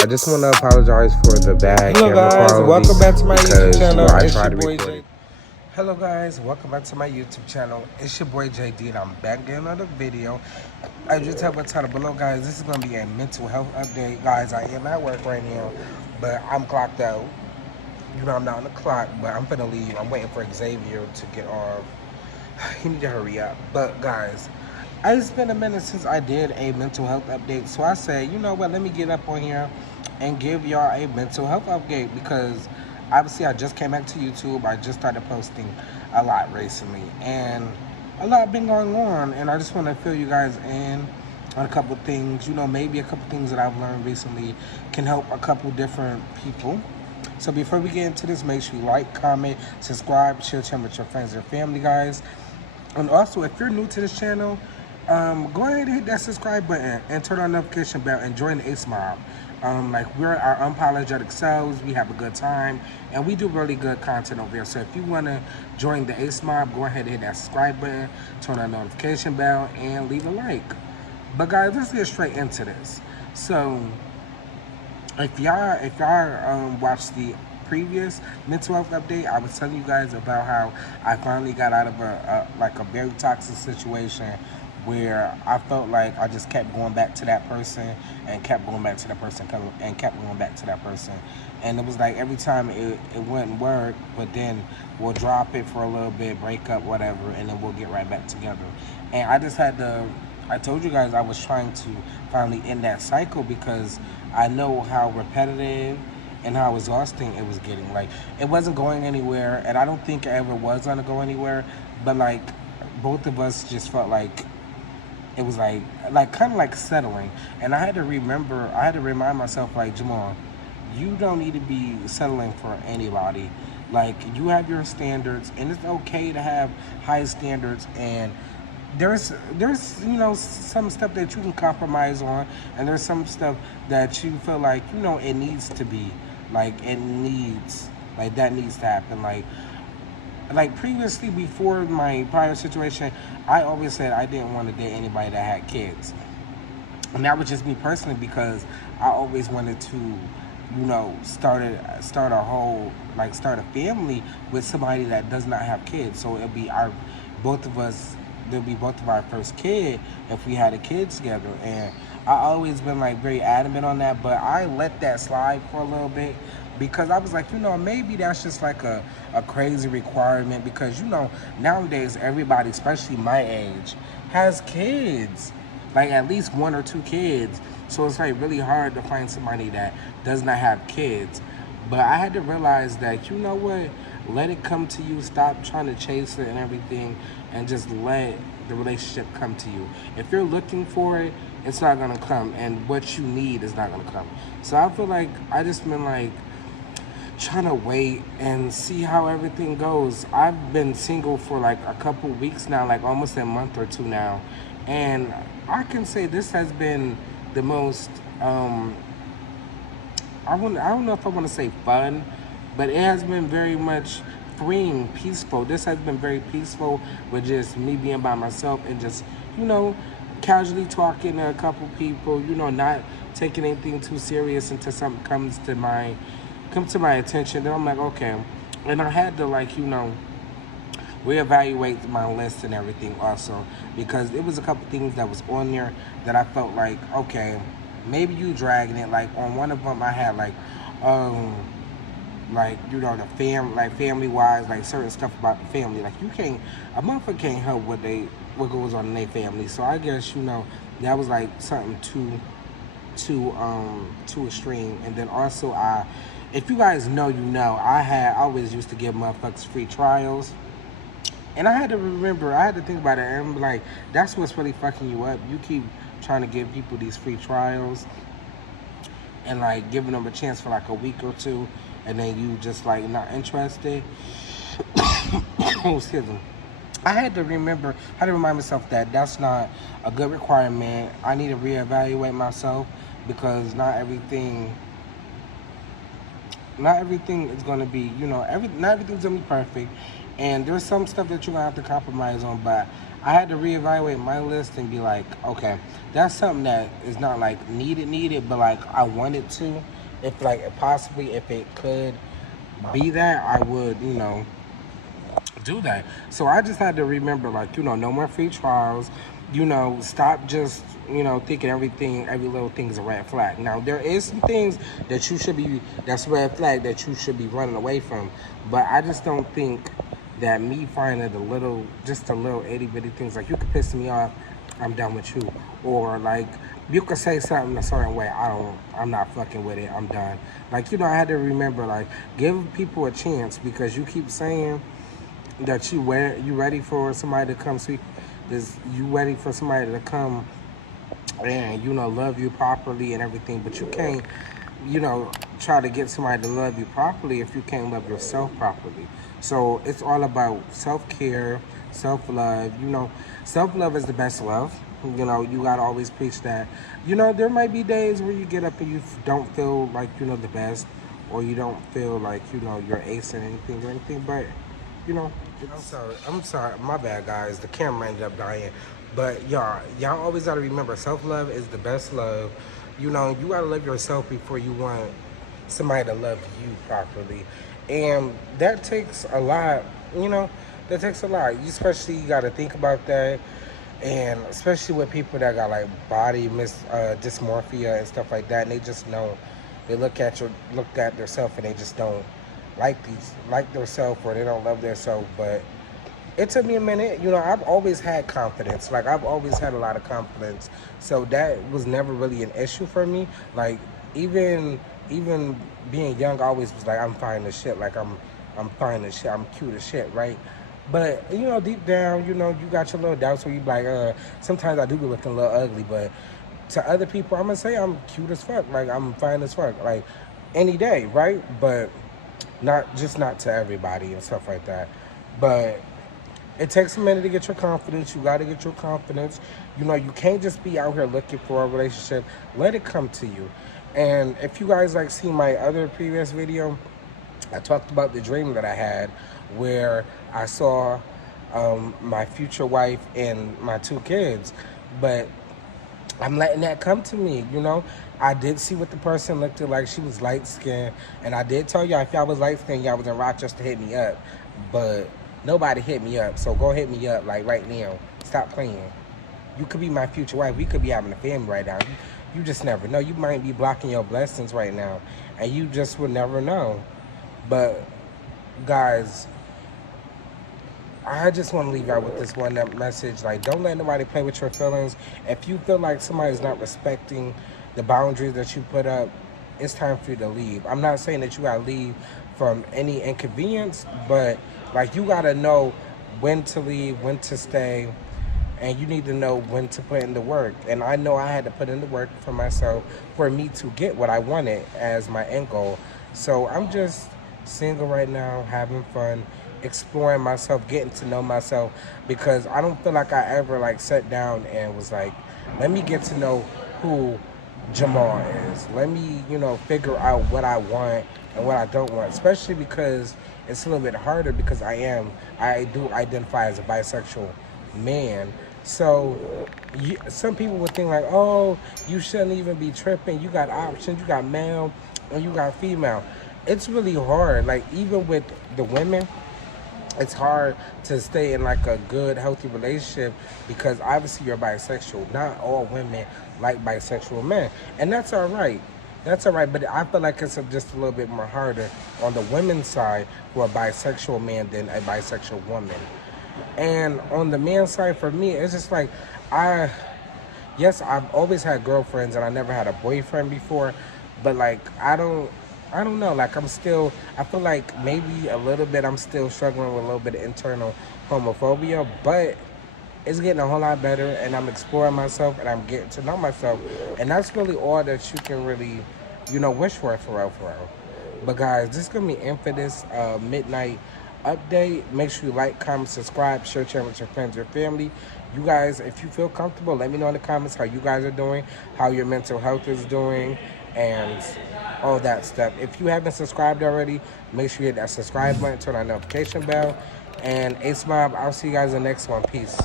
I just want to apologize for the bad Hello camera guys, quality welcome back to my YouTube because channel. I It's your tried to boy record J. it. Hello guys, welcome back to my YouTube channel. It's your boy JD and I'm back again another video. As you tell by the title below guys, this is going to be a mental health update. Guys, I am at work right now, but I'm clocked out. You know I'm not on the clock, but I'm finna leave. I'm waiting for Xavier to get off. He need to hurry up. But guys, it's been a minute since I did a mental health update. So I said, you know what, let me get up on here and give y'all a mental health update because obviously I just came back to YouTube. I just started posting a lot recently and a lot been going on, and I just want to fill you guys in on a couple things. You know, maybe a couple things that I've learned recently can help a couple different people. So before we get into this, make sure you like, comment, subscribe, share the channel with your friends and family, guys. And also, if you're new to this channel, go ahead and hit that subscribe button and turn on the notification bell and join the Ace Mob. Like, we're our unapologetic selves. We have a good time and we do really good content over here. So if you want to join the Ace Mob, go ahead and hit that subscribe button, turn on the notification bell, and leave a like. But guys, let's get straight into this. So if y'all watched the previous mental health update, I was telling you guys about how I finally got out of a very toxic situation where I felt like I just kept going back to that person and kept going back to that person and kept going back to that person. And it was like every time it wouldn't work, but then we'll drop it for a little bit, break up, whatever, and then we'll get right back together. And I just had to, I told you guys I was trying to finally end that cycle because I know how repetitive and how exhausting it was getting. Like, it wasn't going anywhere, and I don't think it ever was gonna go anywhere. But like, both of us just felt like it was like kind of like settling. And I had to remind myself, like, Jamal, you don't need to be settling for anybody. Like, you have your standards, and it's okay to have high standards. And there's some stuff that you can compromise on, and there's some stuff that you feel like it needs to be like that needs to happen. Like previously, before my prior situation, I always said I didn't want to date anybody that had kids, and that was just me personally because I always wanted to start a family with somebody that does not have kids. So it'll be both of us they'll be both of our first kid if we had a kid together. And I always been like very adamant on that, but I let that slide for a little bit because I was like, maybe that's just like a crazy requirement because nowadays everybody, especially my age, has kids, like at least one or two kids. So it's like really hard to find somebody that does not have kids. But I had to realize that, what, let it come to you. Stop trying to chase it and everything, and just let the relationship come to you. If you're looking for it, it's not gonna come, and what you need is not gonna come. So I feel like I just been like trying to wait and see how everything goes. I've been single for like a couple weeks now, like almost a month or two now, and I can say this has been the most I don't know if I want to say fun, but it has been very much freeing, peaceful. This has been very peaceful with just me being by myself and just, casually talking to a couple people, not taking anything too serious until something comes to my attention. Then I'm like, okay. And I had to reevaluate my list and everything also because it was a couple things that was on there that I felt like, okay, maybe you dragging it. Like on one of them I had um the family wise, like certain stuff about the family. Like you can't a motherfucker can't help what goes on in their family. So I guess that was like something too extreme. And then also if you guys know, I always used to give motherfuckers free trials. And I had to think about it and be like, that's what's really fucking you up. You keep trying to give people these free trials and like giving them a chance for like a week or two, and then you just like not interested. Excuse me. I had to remind myself that that's not a good requirement. I need to reevaluate myself because not everything is going to be, not everything's going to be perfect. And there's some stuff that you're going to have to compromise on. But I had to reevaluate my list and be like, okay, that's something that is not like needed, but like I wanted to. If like possibly if it could be that, I would, do that. So I just had to remember, like, no more free trials. Stop just, thinking every little thing is a red flag. Now, there is some things that that's red flag that you should be running away from. But I just don't think that me finding just a little itty bitty things, like you could piss me off, I'm done with you. Or like, you could say something a certain way, I'm not fucking with it, I'm done. Like, I had to remember, like, give people a chance because you keep saying that you ready for somebody to come speak you ready for somebody to come and love you properly and everything, but you can't try to get somebody to love you properly if you can't love yourself properly. So it's all about self-care, self-love. Self-love is the best love. You gotta always preach that. There might be days where you get up and you don't feel like the best, or you don't feel like you're acing anything, but you know, I'm sorry. My bad, guys. The camera ended up dying. But y'all always gotta remember, self-love is the best love. You gotta love yourself before you want somebody to love you properly, and that takes a lot. That takes a lot. Especially you gotta think about that, and especially with people that got like body dysmorphia and stuff like that, and they just know they look at themselves and they just don't like themselves, or they don't love themselves. But it took me a minute. I've always had confidence. Like, I've always had a lot of confidence, so that was never really an issue for me. Like, even being young, I always was like, I'm fine as shit. Like, I'm fine as shit. I'm cute as shit, right? But deep down, you got your little doubts where you be like, sometimes I do be looking a little ugly, but to other people, I'm gonna say I'm cute as fuck. Like, I'm fine as fuck. Like, any day, right? But not to everybody and stuff like that. But it takes a minute to get your confidence. You got to get your confidence. You can't just be out here looking for a relationship. Let it come to you. And if you guys like see my other previous video, I talked about the dream that I had where I saw my future wife and my 2 kids. But I'm letting that come to me, I did see what the person looked like. She was light skinned. And I did tell y'all, if y'all was light skinned, y'all was in Rochester, hit me up. But nobody hit me up. So go hit me up, like, right now. Stop playing. You could be my future wife. We could be having a family right now. You just never know. You might be blocking your blessings right now. And you just would never know. But, guys, I just want to leave y'all with this one message. Like, don't let nobody play with your feelings. If you feel like somebody's not respecting the boundaries that you put up, it's time for you to leave. I'm not saying that you gotta leave from any inconvenience, but like, you gotta know when to leave, when to stay, and you need to know when to put in the work. And I know I had to put in the work for myself for me to get what I wanted as my end goal. So I'm just single right now, having fun, exploring myself, getting to know myself, because I don't feel like I ever like sat down and was like, let me get to know who Jamal is. Let me, figure out what I want and what I don't want, especially because it's a little bit harder because I do identify as a bisexual man. So some people would think like, oh, you shouldn't even be tripping. You got options. You got male and you got female. It's really hard. Like, even with the women, it's hard to stay in like a good, healthy relationship because obviously you're bisexual. Not all women like bisexual men, and that's all right. That's all right, but I feel like it's just a little bit more harder on the women's side for a bisexual man than a bisexual woman. And on the man's side, for me, it's just like, yes, I've always had girlfriends and I never had a boyfriend before, but like, I don't know, like, I feel like maybe a little bit I'm still struggling with a little bit of internal homophobia, but it's getting a whole lot better, and I'm exploring myself, and I'm getting to know myself, and that's really all that you can really, wish for real. But guys, this is going to be Infamous Midnight Update. Make sure you like, comment, subscribe, share with your friends, your family. You guys, if you feel comfortable, let me know in the comments how you guys are doing, how your mental health is doing, and all that stuff. If you haven't subscribed already, make sure you hit that subscribe button, turn on the notification bell. And Ace Mob, I'll see you guys in the next one. Peace.